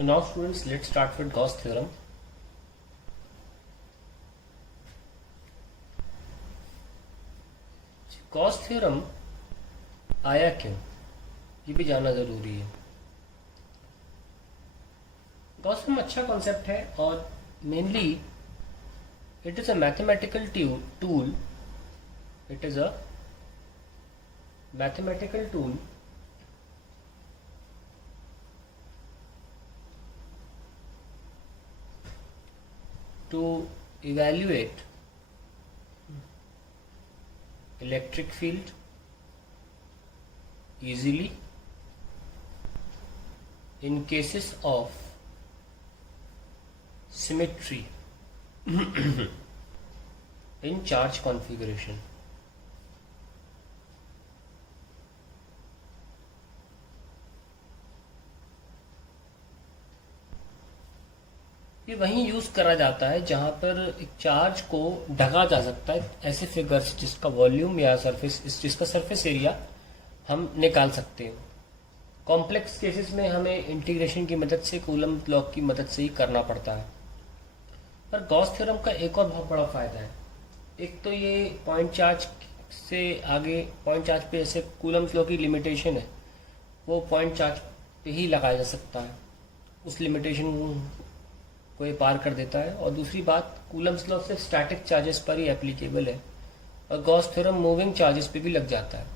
So now students, let's start with Gauss theorem. Gauss theorem आया क्यों, ये भी जानना जरूरी है। गॉस थ्योरम अच्छा कॉन्सेप्ट है और mainly it is a mathematical tool it is a mathematical tool to evaluate electric field easily in cases of symmetry in charge configuration. ये वहीं यूज करा जाता है जहां पर एक चार्ज को ढका जा सकता है ऐसे फिगर्स जिसका वॉल्यूम या सरफेस जिसका सरफेस एरिया हम निकाल सकते हैं। कॉम्प्लेक्स केसेस में हमें इंटीग्रेशन की मदद से, कूलम लॉ की मदद से ही करना पड़ता है। पर गॉस थ्योरम का एक और बहुत बड़ा फायदा है। एक तो ये पॉइंट चार्ज से आगे, पॉइंट चार्ज पे जैसे कूलम लॉ की लिमिटेशन है वो पॉइंट चार्ज पे ही लगाया जा सकता है, उस लिमिटेशन को ये पार कर देता है। और दूसरी बात, कूलम्स लॉ सिर्फ स्टैटिक चार्जेस पर ही एप्लीकेबल है और गॉस थ्योरम मूविंग चार्जेस पे भी लग जाता है,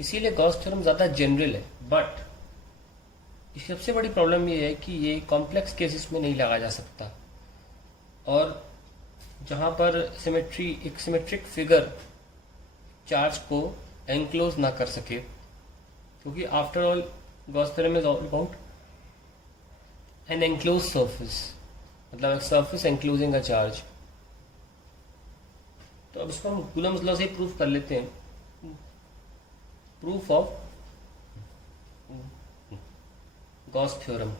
इसीलिए गॉस थ्योरम ज़्यादा जनरल है। बट इसकी सबसे बड़ी प्रॉब्लम ये है कि ये कॉम्प्लेक्स केसेस में नहीं लगा जा सकता और जहाँ पर एक सिमेट्रिक फिगर चार्ज को एनक्लोज ना कर सके, क्योंकि after all Gauss theorem is all about an enclose surface, मतलब सरफेस एनक्लोजिंग अ चार्ज। तो अब इसको हम कूलम्स लॉ से प्रूफ कर लेते हैं। Proof of Gauss theorem.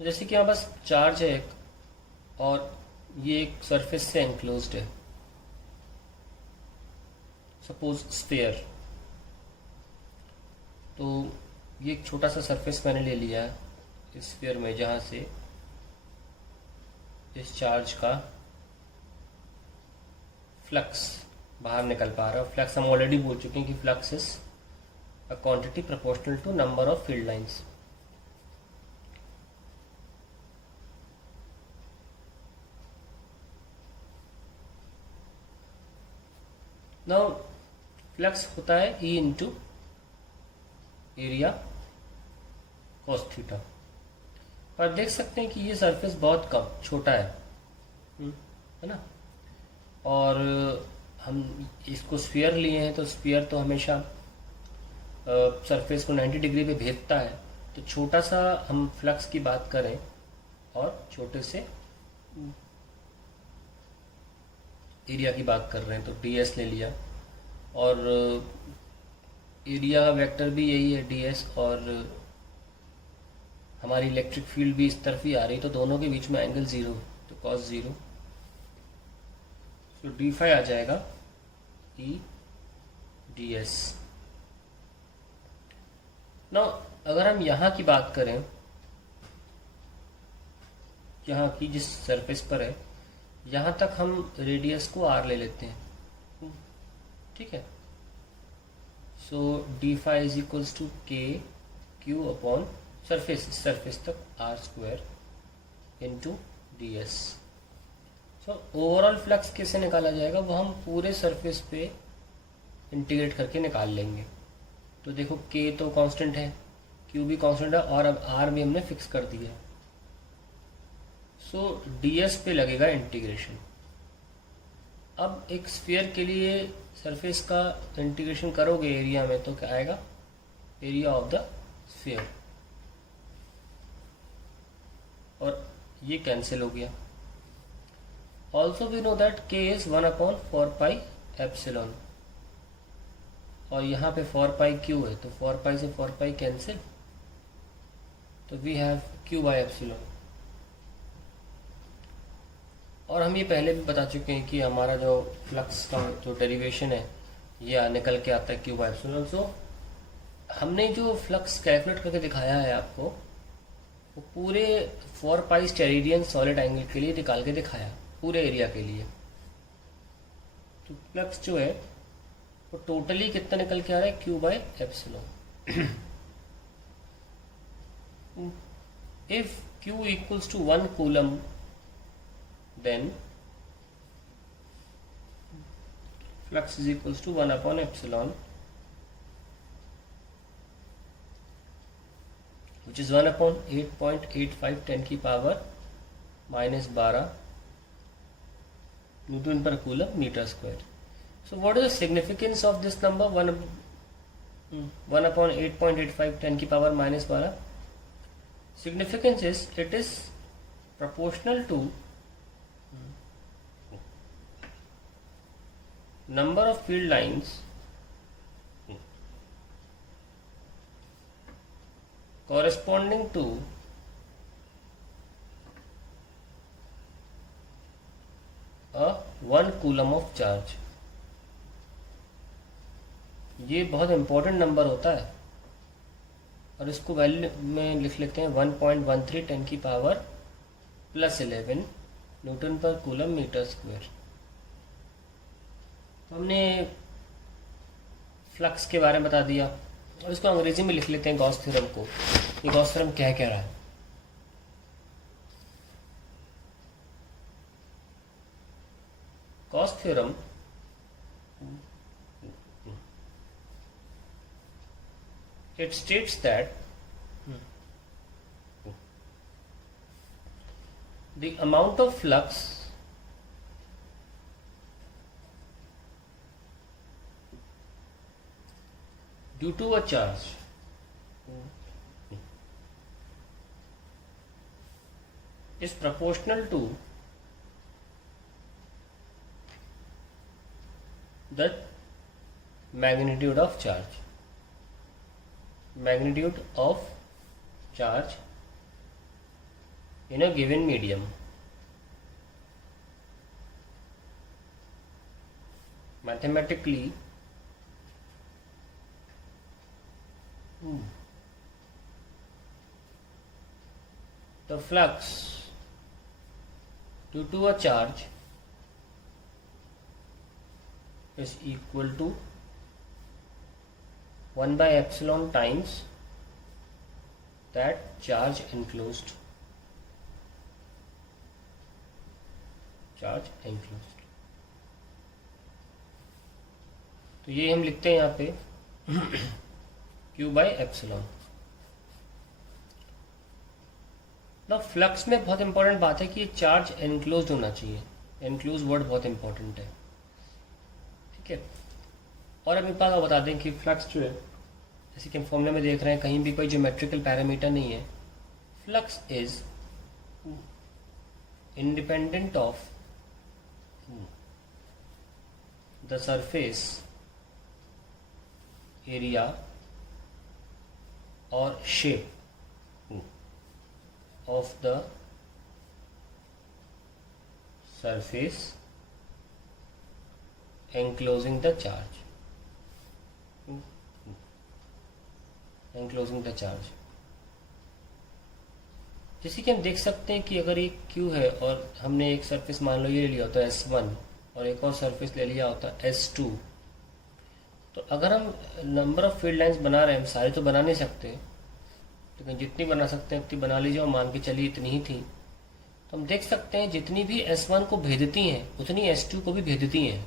जैसे कि यहाँ बस चार्ज है एक और ये एक सरफेस से एनक्लोज्ड है, सपोज स्फीयर। तो ये एक छोटा सा सरफेस मैंने ले लिया है इस स्फीयर में, जहां से इस चार्ज का फ्लक्स बाहर निकल पा रहा है। फ्लक्स हम ऑलरेडी बोल चुके हैं कि flux is a quantity proportional to number of field lines. Now flux होता है E into area cos theta. पर देख सकते हैं कि ये सरफेस बहुत कम छोटा है ना। और हम इसको स्फीयर लिए हैं तो स्फीयर तो हमेशा सरफेस को 90 डिग्री पे भेजता है। तो छोटा सा हम फ्लक्स की बात करें और छोटे से एरिया की बात कर रहे हैं तो ds ले लिया, और एरिया का वेक्टर भी यही है ds, और हमारी इलेक्ट्रिक फील्ड भी इस तरफ ही आ रही है, तो दोनों के बीच में एंगल 0, तो cos 0, तो d फाई आ जाएगा E ds। ना अगर हम यहाँ की बात करें, यहाँ की जिस सरफेस पर है, यहाँ तक हम रेडियस को r ले लेते हैं, ठीक है। So D phi is equals to K Q upon surface तक r square into D S. So overall flux कैसे निकाला जाएगा वो हम पूरे सरफेस पे इंटीग्रेट करके निकाल लेंगे। तो देखो k तो कांस्टेंट है, q भी कांस्टेंट है और अब r भी हमने फिक्स कर दिया। सो ds पे लगेगा इंटीग्रेशन। अब एक स्फीयर के लिए सरफेस का इंटीग्रेशन करोगे एरिया में तो क्या आएगा, एरिया ऑफ द स्फीयर, और ये कैंसिल हो गया। Also we know that k is 1/4 pi epsilon, और यहाँ पे 4 पाई q है, तो 4 पाई से 4 पाई कैंसिल, तो we have q by epsilon. और हम ये पहले भी बता चुके हैं कि हमारा जो फ्लक्स का जो डेरिवेशन है ये निकल के आता है q बाई एप्सिलॉन। सो हमने जो फ्लक्स कैलकुलेट करके दिखाया है आपको, वो पूरे 4 पाई स्टेरेडियन सॉलिड एंगल के लिए निकाल के दिखाया, पूरे एरिया के लिए। तो फ्लक्स जो है वो टोटली कितना निकल के आ रहा है, q by epsilon. If q equals to 1 coulomb, then flux is equals to 1 upon epsilon, which is 1 upon 8.85 10 की power -12 Newton per coulomb meter square. So what is the significance of this number 1 upon 8.85 10 की power -12? Significance is it is proportional to number of field lines corresponding to a 1 coulomb of charge. ये बहुत important number होता है और इसको value में लिख लेते हैं 1.13 10 की पावर +11 न्यूटन पर कूलम मीटर स्क्वायर। तो हमने फ्लक्स के बारे में बता दिया और इसको अंग्रेजी में लिख लेते हैं गॉस थ्योरम को। ये गॉस थ्योरम क्या कह रहा है? Gauss theorem it states that the amount of flux due to a charge is proportional to the magnitude of charge. Magnitude of charge in a given medium. Mathematically, the flux due to a charge is equal to 1 by epsilon times that charge enclosed. Charge enclosed. तो ये हम लिखते हैं यहाँ पे Q by epsilon. ना flux में बहुत इंपॉर्टेंट बात है कि ये चार्ज एनक्लोज होना चाहिए। एनक्लोज वर्ड बहुत इंपॉर्टेंट है, ठीक है। और अब एक बात और बता दें कि फ्लक्स जो है, जैसे कि हम फॉर्मूले में देख रहे हैं, कहीं भी कोई ज्योमेट्रिकल पैरामीटर नहीं है। Flux is independent of the surface area और shape of the surface enclosing the charge. Enclosing the charge. जैसे कि हम देख सकते हैं कि अगर एक Q है और हमने एक सरफेस मान लो ये ले लिया होता है S1 और एक और सरफेस ले लिया होता है S2, तो अगर हम नंबर ऑफ फील्ड लाइंस बना रहे हैं, हम सारे तो बना नहीं सकते, लेकिन जितनी बना सकते हैं उतनी बना लीजिए और मान के चलिए इतनी ही थी। तो हम देख सकते हैं जितनी भी S1 को भेजती हैं उतनी S2 को भी भेजती हैं।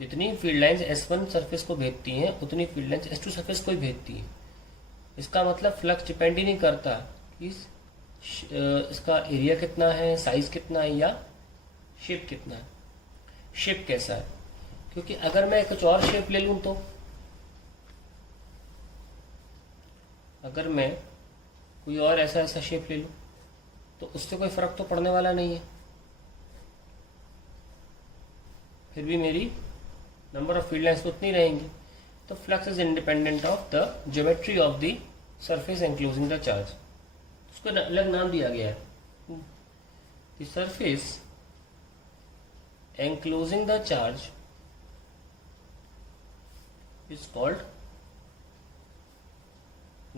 जितनी फील्ड लाइंस S1 सरफेस को भेजती हैं उतनी फील्ड लाइंस S2 सरफेस को ही भेजती हैं। इसका मतलब फ्लक्स डिपेंड ही नहीं करता कि इसका एरिया कितना है, साइज कितना है या शेप कितना है। शेप कैसा है, क्योंकि अगर मैं कुछ और शेप ले लूँ, तो अगर मैं कोई और ऐसा शेप ले लूँ तो उससे कोई फर्क तो पड़ने वाला नहीं है, फिर भी मेरी नंबर ऑफ फील्ड लाइंस तो उतनी रहेंगी। तो flux is independent of the geometry of the surface enclosing the charge. उसको अलग नाम दिया गया है, the surface enclosing the charge is called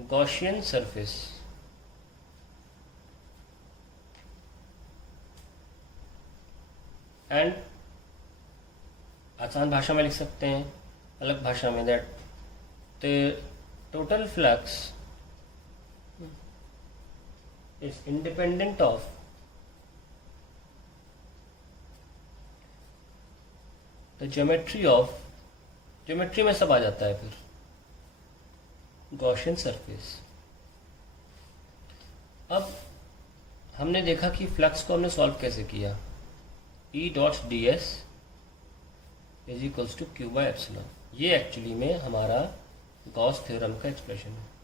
Gaussian surface. And आसान भाषा में लिख सकते हैं, अलग भाषा में, that the total flux is independent of the geometry of, geometry में सब आ जाता है फिर, गॉसियन सरफेस। अब हमने देखा कि फ्लक्स को हमने सॉल्व कैसे किया, E dot D S is equals to q by epsilon. ये एक्चुअली में हमारा गॉस थ्योरम का एक्सप्रेशन है।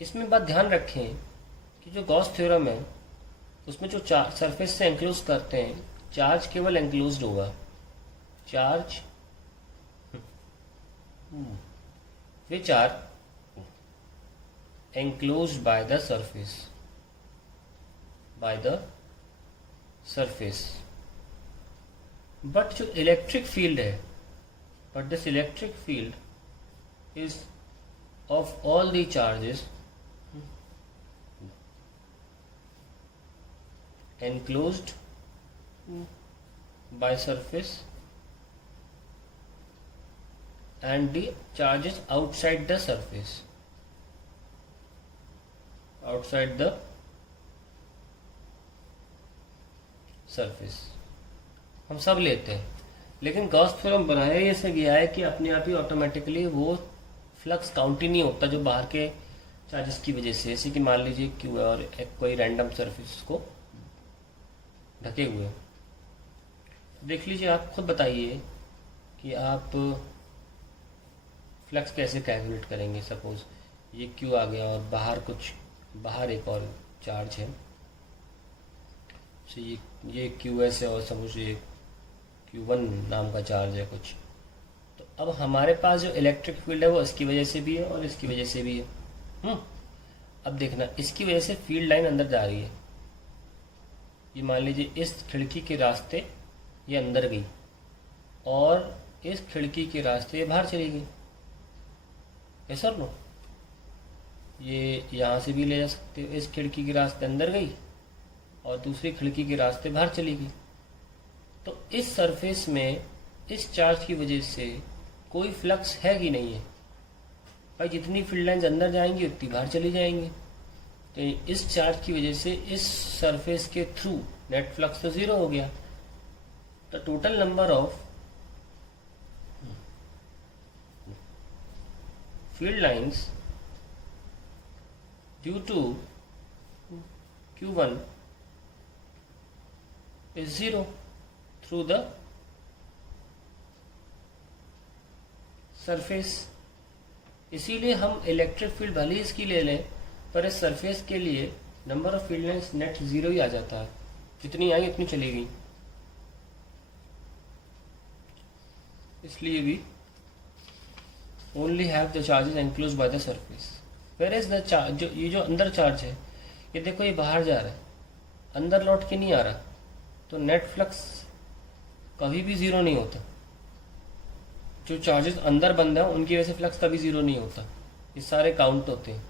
इसमें बात ध्यान रखें कि जो गॉस थ्योरम है उसमें जो सरफेस से एंक्लोज करते हैं, चार्ज केवल एंक्लोज्ड होगा, charge which are enclosed by the surface, but जो इलेक्ट्रिक फील्ड है, but this electric field is of all the charges enclosed by surface and the charges outside the surface, outside the surface हम सब लेते हैं, लेकिन Gauss theorem बनाया ऐसे गया है कि अपने आप ही ऑटोमेटिकली वो फ्लक्स काउंट ही नहीं होता जो बाहर के चार्जेस की वजह से, जैसे कि मान लीजिए क्यू है और एक कोई रैंडम सरफेस को ढके हुए। देख लीजिए, आप खुद बताइए कि आप फ्लक्स कैसे कैलकुलेट करेंगे। सपोज ये क्यू आ गया और बाहर एक और चार्ज है, तो ये क्यू एस है और सपोज ये Q1 नाम का चार्ज है कुछ। तो अब हमारे पास जो इलेक्ट्रिक फील्ड है वो इसकी वजह से भी है और इसकी वजह से भी है। अब देखना, इसकी वजह से फील्ड लाइन अंदर जा रही है, ये मान लीजिए इस खिड़की के रास्ते ये अंदर गई और इस खिड़की के रास्ते ये बाहर चली गई। ऐसा नो, ये यहाँ से भी ले जा सकते हो, इस खिड़की के रास्ते अंदर गई और दूसरी खिड़की के रास्ते बाहर चली गई। तो इस सरफेस में इस चार्ज की वजह से कोई फ्लक्स है कि नहीं है भाई, जितनी फील्ड लाइंस अंदर जाएंगी उतनी बाहर चली जाएंगी। तो इस चार्ज की वजह से इस सरफेस के थ्रू नेट फ्लक्स तो जीरो हो गया। The total number of field lines due to Q1 is 0 through the surface। इसीलिए हम इलेक्ट्रिक फील्ड भले इसकी ले लें, पर इस सरफेस के लिए number of field lines net zero ही आ जाता है, जितनी आई उतनी चली गई। इसलिए भी only have the charges enclosed by the surface, whereas the charge ये जो अंदर चार्ज है, ये देखो ये बाहर जा रहा है, अंदर लौट के नहीं आ रहा, तो नेट फ्लक्स कभी भी जीरो नहीं होता। जो चार्जेस अंदर बंद है उनकी वजह से फ्लक्स कभी जीरो नहीं होता, ये सारे काउंट होते हैं।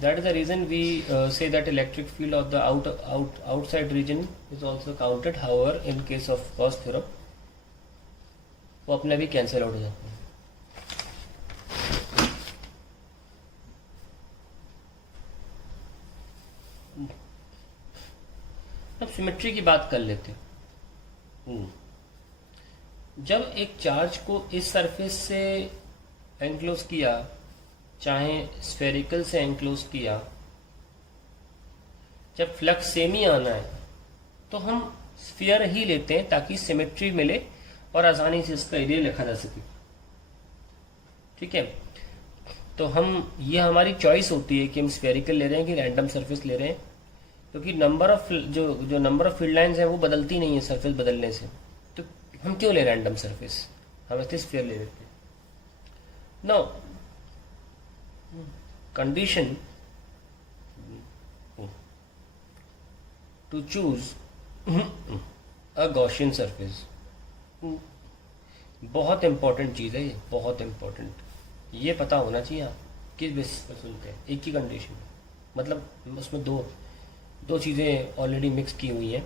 That is the reason we say that electric field of the outside region is also counted. However in case of Gauss theorem वो अपने भी कैंसिल आउट हो जाते हैं। अब सिमेट्री की बात कर लेते हैं। जब एक चार्ज को इस सरफेस से एंक्लोज किया, चाहे स्फेरिकल से एंक्लोज किया, जब फ्लक्स सेम ही आना है तो हम स्फीयर ही लेते हैं ताकि सिमेट्री मिले और आसानी से इसका एरिया लिखा जा सके। ठीक है, तो हम ये हमारी चॉइस होती है कि हम स्फेरिकल ले रहे हैं कि रैंडम सरफेस ले रहे हैं, क्योंकि नंबर ऑफ जो नंबर ऑफ फील्ड लाइंस है वो बदलती नहीं है सरफेस बदलने से। तो हम क्यों ले रैंडम सरफेस, हम ऐसे स्फीयर ले लेते हैं। No condition to choose a Gaussian surface. बहुत इंपॉर्टेंट चीज़ है ये, बहुत इंपॉर्टेंट। ये पता होना चाहिए आप किस बेसिस पर सुनते हैं। एक ही कंडीशन में, मतलब उसमें दो दो चीज़ें ऑलरेडी मिक्स की हुई हैं।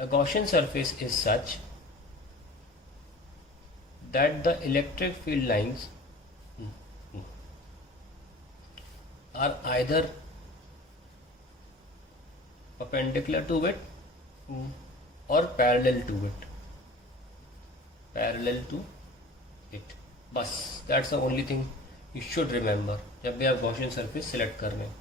A Gaussian surface is such that the electric field lines are either perpendicular to it or parallel to it. Parallel to it. बस that's the only thing you should remember जब भी आप Gaussian surface select कर रहे हैं।